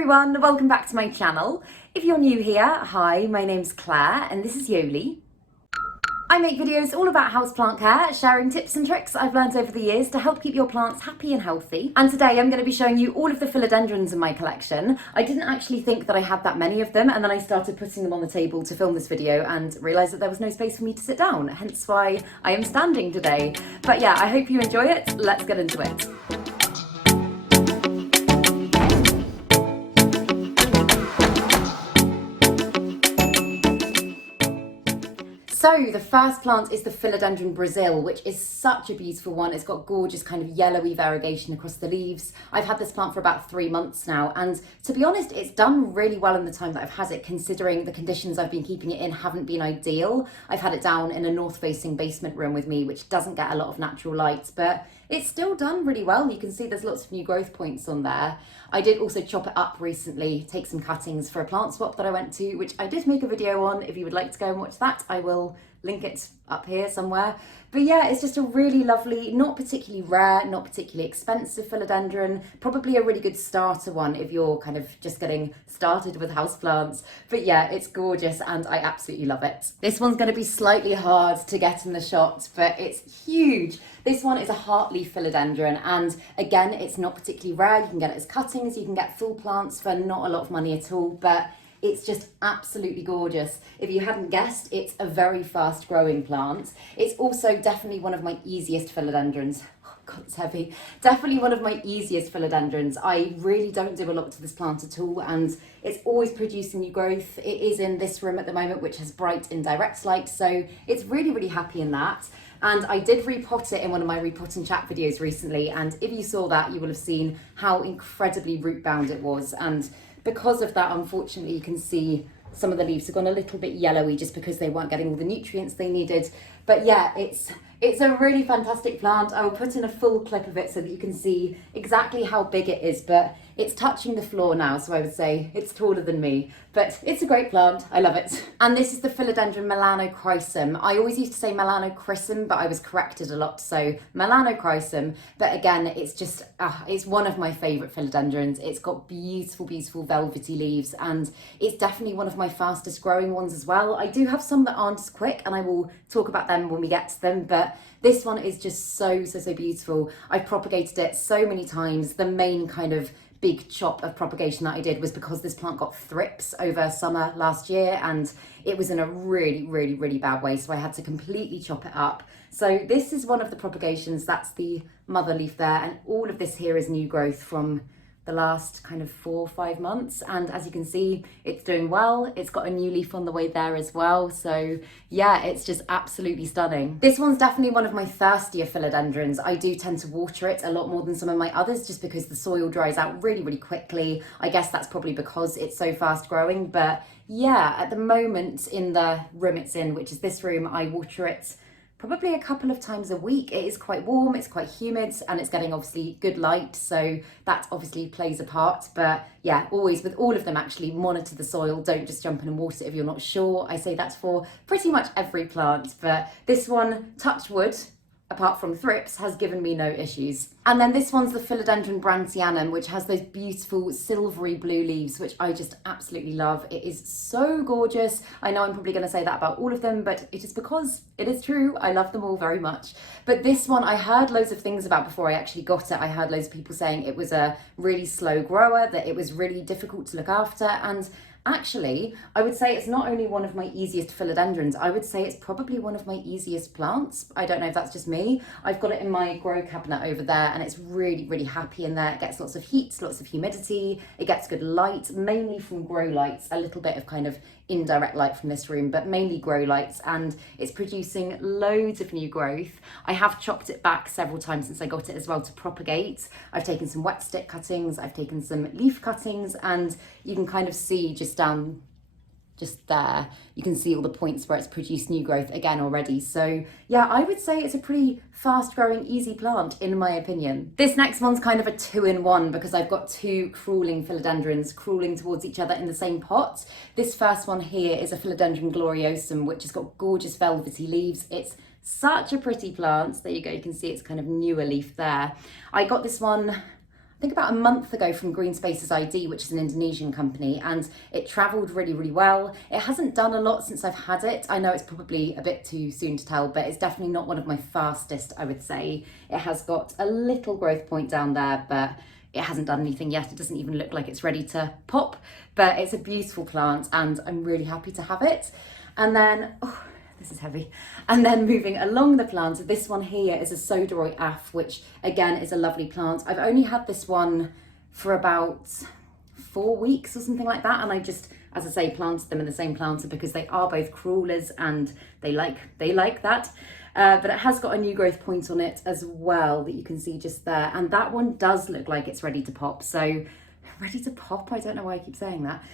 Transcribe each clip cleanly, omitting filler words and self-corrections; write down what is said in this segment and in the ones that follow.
everyone, welcome back to my channel. If you're new here, hi, my name's Claire and this is Yoli. I make videos all about houseplant care, sharing tips and tricks I've learned over the years to help keep your plants happy and healthy. And today I'm going to be showing you all of the philodendrons in my collection. I didn't actually think that I had that many of them, and then I started putting them on the table to film this video and realised that there was no space for me to sit down, hence why I am standing today. But yeah, I hope you enjoy it. Let's get into it. So the first plant is the Philodendron Brazil, which is such a beautiful one. It's got gorgeous kind of yellowy variegation across the leaves. I've had this plant for about 3 months now, and to be honest, it's done really well in the time that I've had it, considering the conditions I've been keeping it in haven't been ideal. I've had it down in a north-facing basement room with me, which doesn't get a lot of natural light, but it's still done really well. You can see there's lots of new growth points on there. I did also chop it up recently, take some cuttings for a plant swap that I went to, which I did make a video on. If you would like to go and watch that, I will link it up here somewhere. But yeah, it's just a really lovely, not particularly rare, not particularly expensive philodendron, probably a really good starter one if you're kind of just getting started with houseplants. But yeah, it's gorgeous and I absolutely love it. This one's going to be slightly hard to get in the shot, but it's huge. This one is a hartley philodendron, and again, it's not particularly rare. You can get it as cuttings, you can get full plants for not a lot of money at all, but it's just absolutely gorgeous. If you hadn't guessed, it's a very fast growing plant. It's also definitely one of my easiest philodendrons. Oh God, it's heavy. Definitely one of my easiest philodendrons. I really don't do a lot to this plant at all, and it's always producing new growth. It is in this room at the moment, which has bright indirect light, so it's really, really happy in that. And I did repot it in one of my repot and chat videos recently, and if you saw that, you will have seen how incredibly root bound it was. And because of that, unfortunately, you can see some of the leaves have gone a little bit yellowy just because they weren't getting all the nutrients they needed. But yeah, it's a really fantastic plant. I will put in a full clip of it so that you can see exactly how big it is, but it's touching the floor now, so I would say it's taller than me. But it's a great plant, I love it. And this is the Philodendron Milanochrysome. I always used to say Milanochrysome, but I was corrected a lot, so Milanochrysome. But again, it's just, it's one of my favourite philodendrons. It's got beautiful, beautiful velvety leaves, and it's definitely one of my fastest growing ones as well. I do have some that aren't as quick, and I will talk about them when we get to them, but this one is just so beautiful. I've propagated it so many times. The main kind of big chop of propagation that I did was because this plant got thrips over summer last year, and it was in a really bad way, so I had to completely chop it up. So this is one of the propagations. That's the mother leaf there, and all of this here is new growth from the last kind of 4 or 5 months, and as you can see, it's doing well. It's got a new leaf on the way there as well, so yeah, it's just absolutely stunning. This one's definitely one of my thirstier philodendrons. I do tend to water it a lot more than some of my others just because the soil dries out really quickly. I guess that's probably because it's so fast growing, but yeah, at the moment in the room it's in, which is this room, I water it probably a couple of times a week. It is quite warm, it's quite humid, and it's getting obviously good light, so that obviously plays a part. But yeah, always with all of them, actually monitor the soil. Don't just jump in and water it if you're not sure. I say that's for pretty much every plant, but this one, touch wood, apart from thrips, has given me no issues. And then this one's the Philodendron Brancianum, which has those beautiful silvery blue leaves, which I just absolutely love. It is so gorgeous. I know I'm probably going to say that about all of them, but it is because it is true. I love them all very much. But this one, I heard loads of things about before I actually got it. I heard loads of people saying it was a really slow grower, that it was really difficult to look after, and actually, I would say it's not only one of my easiest philodendrons, I would say it's probably one of my easiest plants. I don't know if that's just me. I've got it in my grow cabinet over there, and it's really happy in there. It gets lots of heat, lots of humidity. It gets good light, mainly from grow lights, a little bit of kind of indirect light from this room, but mainly grow lights, and it's producing loads of new growth. I have chopped it back several times since I got it as well to propagate. I've taken some wet stick cuttings, I've taken some leaf cuttings, and you can kind of see just down just there, you can see all the points where it's produced new growth again already. So yeah, I would say it's a pretty fast growing, easy plant in my opinion. This next one's kind of a 2-in-1 because I've got 2 crawling philodendrons crawling towards each other in the same pot. This first one here is a Philodendron Gloriosum, which has got gorgeous velvety leaves. It's such a pretty plant. There you go, you can see it's kind of newer leaf there. I got this one think about a month ago from Green Spaces ID, which is an Indonesian company, and it travelled really, really well. It hasn't done a lot since I've had it. I know it's probably a bit too soon to tell, but it's definitely not one of my fastest, I would say. It has got a little growth point down there, but it hasn't done anything yet. It doesn't even look like it's ready to pop, but it's a beautiful plant and I'm really happy to have it. And then, oh, this is heavy. And then moving along the plant, this one here is a Soderoy Af, which again is a lovely plant. I've only had this one for about 4 weeks or something like that. And I just, as I say, planted them in the same planter because they are both crawlers and they like that. But it has got a new growth point on it as well that you can see just there. And that one does look like it's ready to pop. So ready to pop, I don't know why I keep saying that.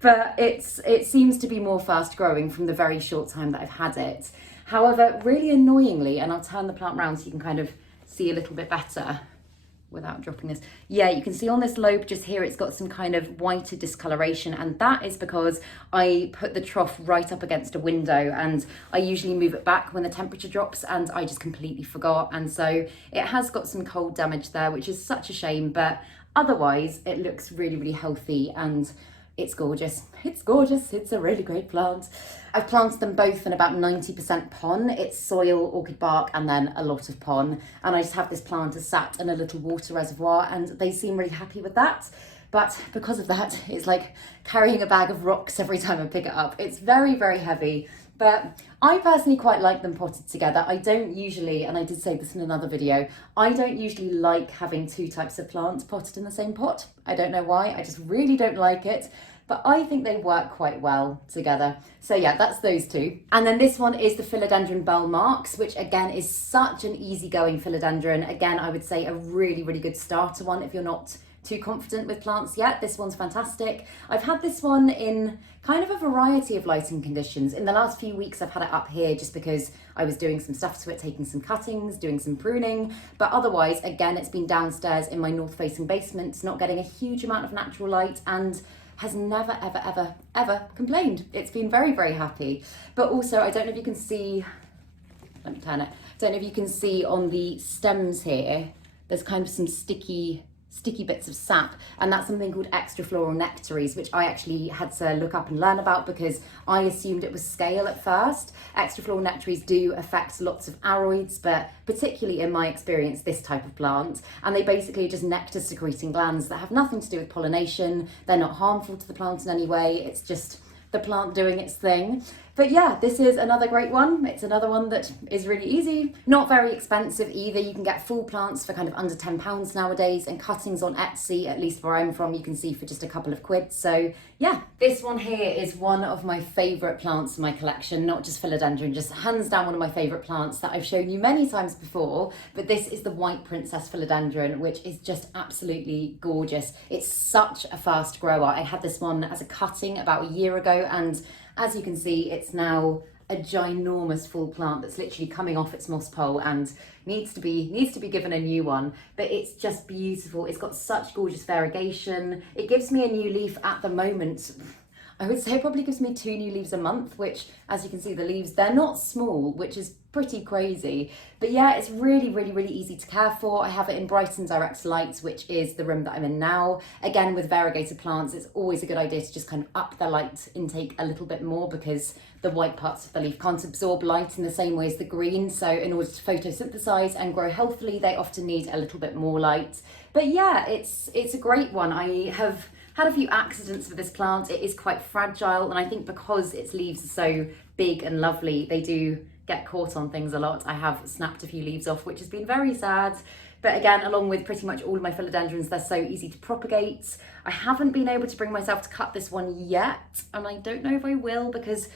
But it seems to be more fast growing from the very short time that I've had it. However, really annoyingly, and I'll turn the plant around so you can kind of see a little bit better without dropping this. Yeah, you can see on this lobe just here, it's got some kind of whiter discoloration, and that is because I put the trough right up against a window and I usually move it back when the temperature drops and I just completely forgot. And so it has got some cold damage there, which is such a shame, but otherwise it looks really, really healthy and it's gorgeous. It's gorgeous. It's a really great plant. I've planted them both in about 90% pon. It's soil, orchid bark, and then a lot of pon. And I just have this planter sat in a little water reservoir and they seem really happy with that. But because of that, it's like carrying a bag of rocks every time I pick it up. It's very, very heavy. But I personally quite like them potted together. I don't usually, and I did say this in another video, I don't usually like having two types of plants potted in the same pot. I don't know why, I just really don't like it. But I think they work quite well together. So yeah, that's those two. And then this one is the Philodendron Bellmarks, which again is such an easygoing philodendron. Again, I would say a really, really good starter one if you're not too confident with plants yet. This one's fantastic. I've had this one in kind of a variety of lighting conditions. In the last few weeks, I've had it up here just because I was doing some stuff to it, taking some cuttings, doing some pruning. But otherwise, again, it's been downstairs in my north-facing basement, not getting a huge amount of natural light and has never, ever, ever, ever complained. It's been very, very happy. But also, I don't know if you can see, let me turn it. I don't know if you can see on the stems here, there's kind of some sticky bits of sap, and that's something called extrafloral nectaries, which I actually had to look up and learn about because I assumed it was scale at first. Extrafloral nectaries do affect lots of aroids, but particularly in my experience, this type of plant, and they basically are just nectar secreting glands that have nothing to do with pollination. They're not harmful to the plant in any way. It's just the plant doing its thing. But yeah, this is another great one. It's another one that is really easy, not very expensive either. You can get full plants for kind of under £10 nowadays, and cuttings on Etsy, at least where I'm from, you can see for just a couple of quid. So yeah, this one here is one of my favourite plants in my collection, not just philodendron, just hands down one of my favourite plants that I've shown you many times before. But this is the White Princess Philodendron, which is just absolutely gorgeous. It's such a fast grower. I had this one as a cutting about a year ago, and as you can see, it's now a ginormous full plant that's literally coming off its moss pole and needs to be given a new one. But it's just beautiful. It's got such gorgeous variegation. It gives me a new leaf at the moment. I would say it probably gives me 2 new leaves a month, which, as you can see, the leaves, they're not small, which is pretty crazy. But yeah, it's really, really, really easy to care for. I have it in Brighton Direct Light, which is the room that I'm in now. Again, with variegated plants, it's always a good idea to just kind of up the light intake a little bit more because the white parts of the leaf can't absorb light in the same way as the green. So in order to photosynthesize and grow healthily, they often need a little bit more light. But yeah, it's a great one. I have had a few accidents with this plant. It is quite fragile, and I think because its leaves are so big and lovely, they do get caught on things a lot. I have snapped a few leaves off, which has been very sad. But again, along with pretty much all of my philodendrons, they're so easy to propagate. I haven't been able to bring myself to cut this one yet, and I don't know if I will, because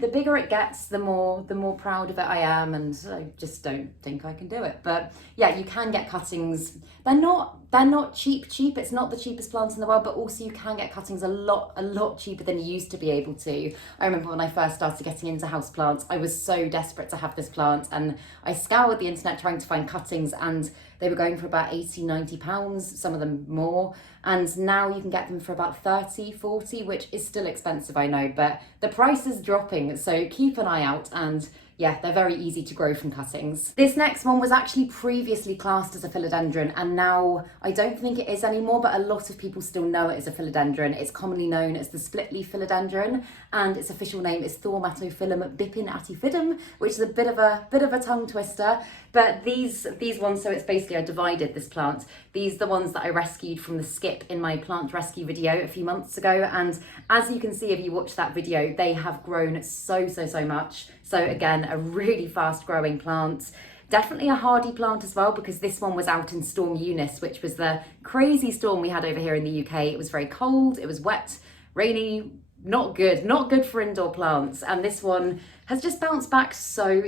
the bigger it gets, the more proud of it I am, and I just don't think I can do it. But yeah, you can get cuttings. They're not cheap. It's not the cheapest plant in the world, but also you can get cuttings a lot cheaper than you used to be able to. I remember when I first started getting into houseplants, I was so desperate to have this plant, and I scoured the internet trying to find cuttings, and they were going for about 80, 90 pounds, some of them more. And now you can get them for about 30, 40, which is still expensive, I know, but the price is dropping. So keep an eye out, and yeah, they're very easy to grow from cuttings. This next one was actually previously classed as a philodendron, and now I don't think it is anymore, but a lot of people still know it as a philodendron. It's commonly known as the Splitly philodendron, and its official name is Thaumatophyllum bipinatifidum, which is a bit of a tongue twister. But these ones, so it's basically, I divided this plant. These are the ones that I rescued from the skip in my plant rescue video a few months ago, and as you can see if you watch that video, they have grown so much. So again, a really fast growing plant. Definitely a hardy plant as well, because this one was out in Storm Eunice, which was the crazy storm we had over here in the UK. It was very cold, it was wet, rainy, not good for indoor plants. And this one has just bounced back so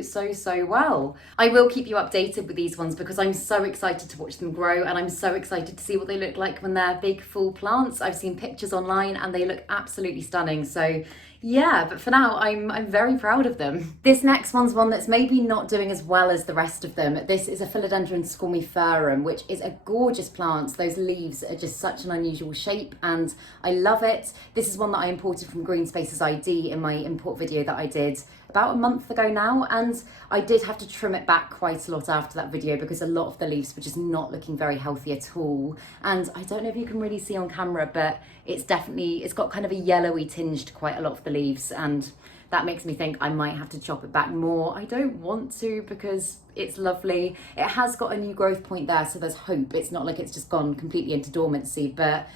well. I will keep you updated with these ones because I'm so excited to watch them grow, and I'm so excited to see what they look like when they're big full plants. I've seen pictures online and they look absolutely stunning. So yeah, but for now, I'm very proud of them. This next one's one that's maybe not doing as well as the rest of them. This is a Philodendron skullmefurum, which is a gorgeous plant. Those leaves are just such an unusual shape and I love it. This is one that I imported from Green Spaces ID in my import video that I did about a month ago now, and I did have to trim it back quite a lot after that video because a lot of the leaves were just not looking very healthy at all. And I don't know if you can really see on camera, but it's got kind of a yellowy tinge to quite a lot of the leaves, and that makes me think I might have to chop it back more. I don't want to because it's lovely. It has got a new growth point there, so there's hope. It's not like it's just gone completely into dormancy, but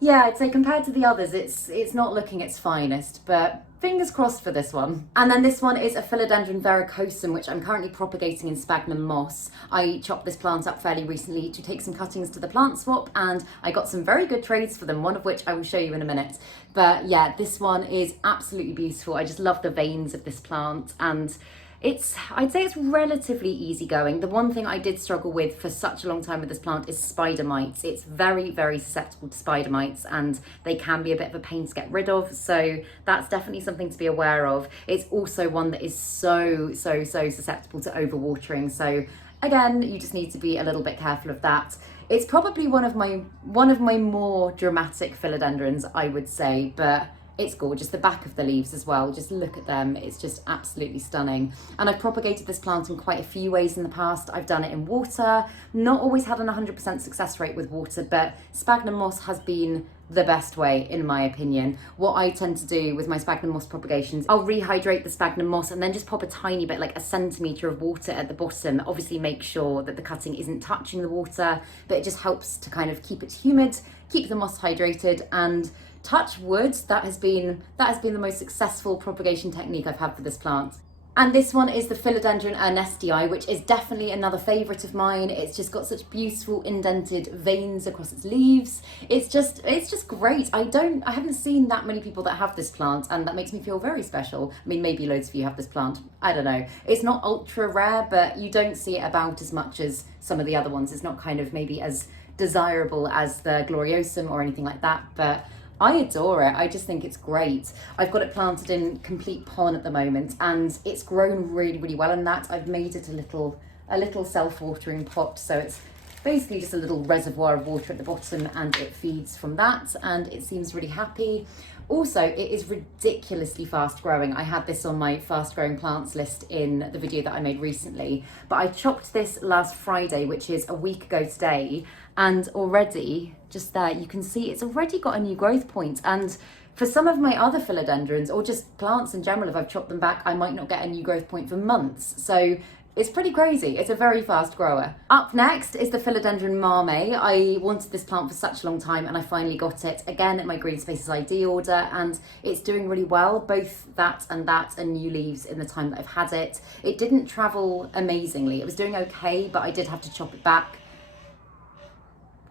yeah, I'd say compared to the others, it's not looking its finest, but fingers crossed for this one. And then this one is a Philodendron varicosum, which I'm currently propagating in sphagnum moss. I chopped this plant up fairly recently to take some cuttings to the plant swap, and I got some very good trades for them, one of which I will show you in a minute. But yeah, this one is absolutely beautiful. I just love the veins of this plant, and I'd say it's relatively easygoing. The one thing I did struggle with for such a long time with this plant is spider mites. It's very susceptible to spider mites, and they can be a bit of a pain to get rid of. So that's definitely something to be aware of. It's also one that is so susceptible to overwatering. So again, you just need to be a little bit careful of that. It's probably one of my more dramatic philodendrons, I would say, but it's gorgeous. The back of the leaves as well, just look at them. It's just absolutely stunning. And I've propagated this plant in quite a few ways in the past. I've done it in water, not always had an 100% success rate with water, but sphagnum moss has been the best way in my opinion. What I tend to do with my sphagnum moss propagations, I'll rehydrate the sphagnum moss and then just pop a tiny bit, like a centimetre of water at the bottom. Obviously make sure that the cutting isn't touching the water, but it just helps to kind of keep it humid, keep the moss hydrated, and touch wood, that has been the most successful propagation technique I've had for this plant. And this one is the Philodendron ernestii, which is definitely another favourite of mine. It's just got such beautiful indented veins across its leaves. It's just great. I haven't seen that many people that have this plant, and that makes me feel very special. I mean, maybe loads of you have this plant. I don't know. It's not ultra rare, but you don't see it about as much as some of the other ones. It's not kind of maybe as desirable as the Gloriosum or anything like that, but I adore it. I just think it's great. I've got it planted in complete pon at the moment, and it's grown really well in that. I've made it a little self-watering pot, so it's basically just a little reservoir of water at the bottom, and it feeds from that, and it seems really happy. Also, it is ridiculously fast growing. I had this on my fast growing plants list in the video that I made recently, but I chopped this last Friday, which is a week ago today, and already, just there, you can see it's already got a new growth point. And for some of my other philodendrons, or just plants in general, if I've chopped them back, I might not get a new growth point for months. So it's pretty crazy. It's a very fast grower. Up next is the Philodendron marmay. I wanted this plant for such a long time, and I finally got it again at my Green Spaces ID order, and it's doing really well. Both that and new leaves in the time that I've had it. It didn't travel amazingly. It was doing okay, but I did have to chop it back.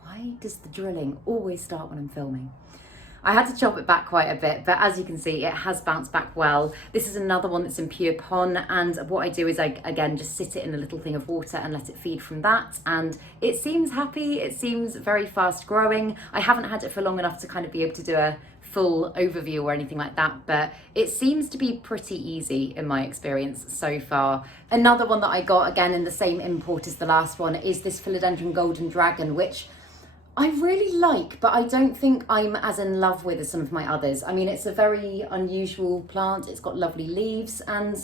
Why does the drilling always start when I'm filming? I had to chop it back quite a bit, but as you can see, it has bounced back well. This is another one that's in pure pon, and what I do is I, again, just sit it in a little thing of water and let it feed from that, and it seems happy. It seems very fast growing. I haven't had it for long enough to kind of be able to do a full overview or anything like that, but it seems to be pretty easy in my experience so far. Another one that I got, again in the same import as the last one, is this Philodendron Golden Dragon, which I really like, but I don't think I'm as in love with as some of my others. I mean, it's a very unusual plant. It's got lovely leaves, and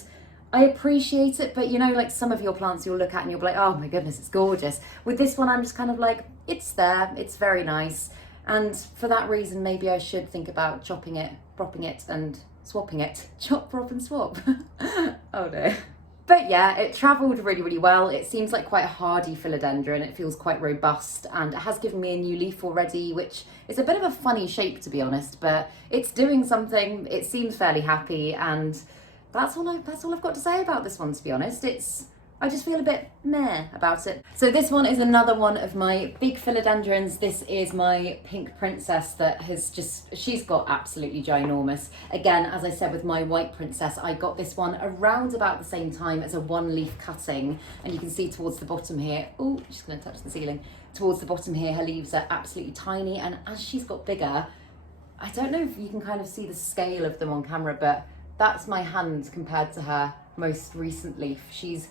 I appreciate it, but you know, like some of your plants you'll look at and you'll be like, oh my goodness, it's gorgeous. With this one, I'm just kind of like, it's there, it's very nice. And for that reason, maybe I should think about chopping it, propping it and swapping it. Chop, prop and swap. Oh no. But yeah, it travelled really, really well. It seems like quite a hardy philodendron. It feels quite robust, and it has given me a new leaf already, which is a bit of a funny shape to be honest, but it's doing something. It seems fairly happy, and that's all I've got to say about this one, to be honest. I just feel a bit meh about it. So this one is another one of my big philodendrons. This is my pink princess that she's got absolutely ginormous. Again, as I said with my white princess, I got this one around about the same time as a one leaf cutting. And you can see towards the bottom here, oh, she's gonna touch the ceiling. Towards the bottom here, her leaves are absolutely tiny. And as she's got bigger, I don't know if you can kind of see the scale of them on camera, but that's my hand compared to her most recent leaf. She's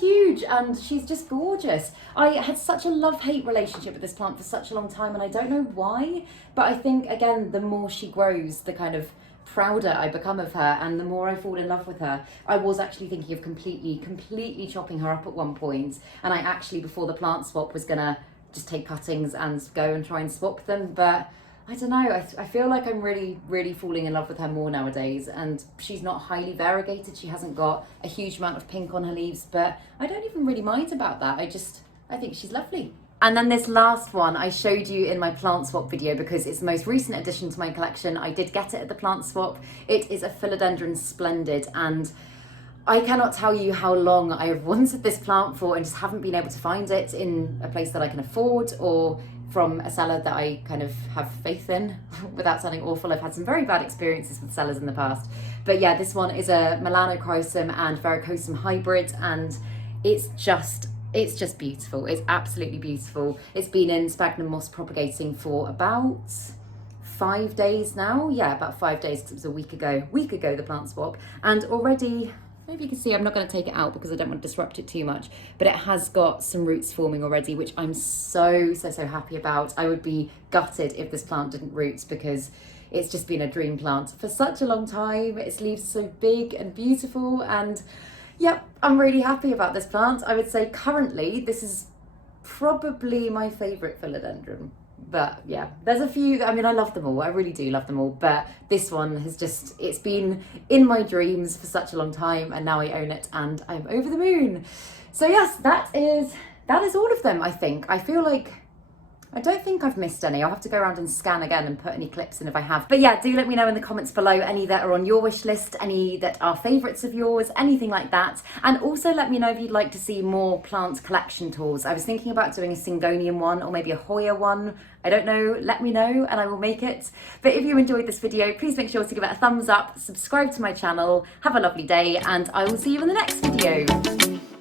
huge and she's just gorgeous. I had such a love-hate relationship with this plant for such a long time, and I don't know why, but I think, again, the more she grows, the kind of prouder I become of her and the more I fall in love with her. I was actually thinking of completely chopping her up at one point, and I actually, before the plant swap, was gonna just take cuttings and go and try and swap them, but I don't know, I feel like I'm really falling in love with her more nowadays, and she's not highly variegated. She hasn't got a huge amount of pink on her leaves, but I don't even really mind about that. I think she's lovely. And then this last one I showed you in my plant swap video because it's the most recent addition to my collection. I did get it at the plant swap. It is a Philodendron Splendid, and I cannot tell you how long I have wanted this plant for and just haven't been able to find it in a place that I can afford or from a seller that I kind of have faith in without sounding awful. I've had some very bad experiences with sellers in the past. But yeah, this one is a Milanochrysome and varicosin hybrid, and it's just beautiful. It's absolutely beautiful. It's been in sphagnum moss propagating for about 5 days now. Yeah, about 5 days, because it was a week ago the plant swap, and already, maybe you can see, I'm not going to take it out because I don't want to disrupt it too much, but it has got some roots forming already, which I'm so happy about. I would be gutted if this plant didn't root, because it's just been a dream plant for such a long time. Its leaves are so big and beautiful, and yep, I'm really happy about this plant. I would say currently this is probably my favourite philodendron. But yeah, there's a few, I mean, I love them all. I really do love them all. But this one has it's been in my dreams for such a long time, and now I own it and I'm over the moon. So yes, that is all of them, I think. I feel like, I don't think I've missed any. I'll have to go around and scan again and put any clips in if I have. But yeah, do let me know in the comments below any that are on your wish list, any that are favourites of yours, anything like that. And also let me know if you'd like to see more plant collection tours. I was thinking about doing a Syngonium one or maybe a Hoya one. I don't know, let me know and I will make it. But if you enjoyed this video, please make sure to give it a thumbs up, subscribe to my channel, have a lovely day, and I will see you in the next video.